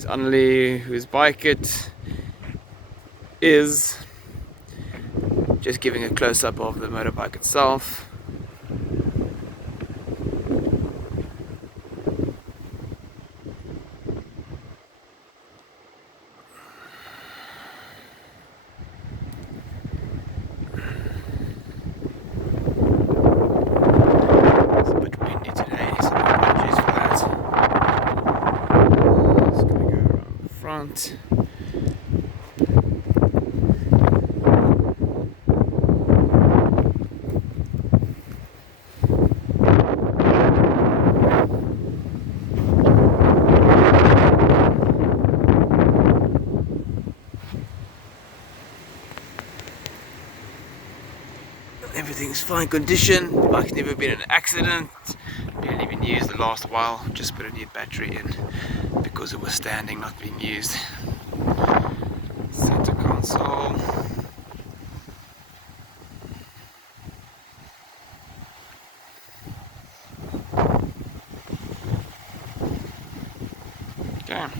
There's Anneli, whose bike it is. Just giving a close-up of the motorbike itself. It's a bit windy today, so apologies for that. Just gonna go around the front. Everything's fine condition. The bike's never been in an accident. Barely been used the last while. Just put a new battery in because it was standing, not being used. Center console. Okay.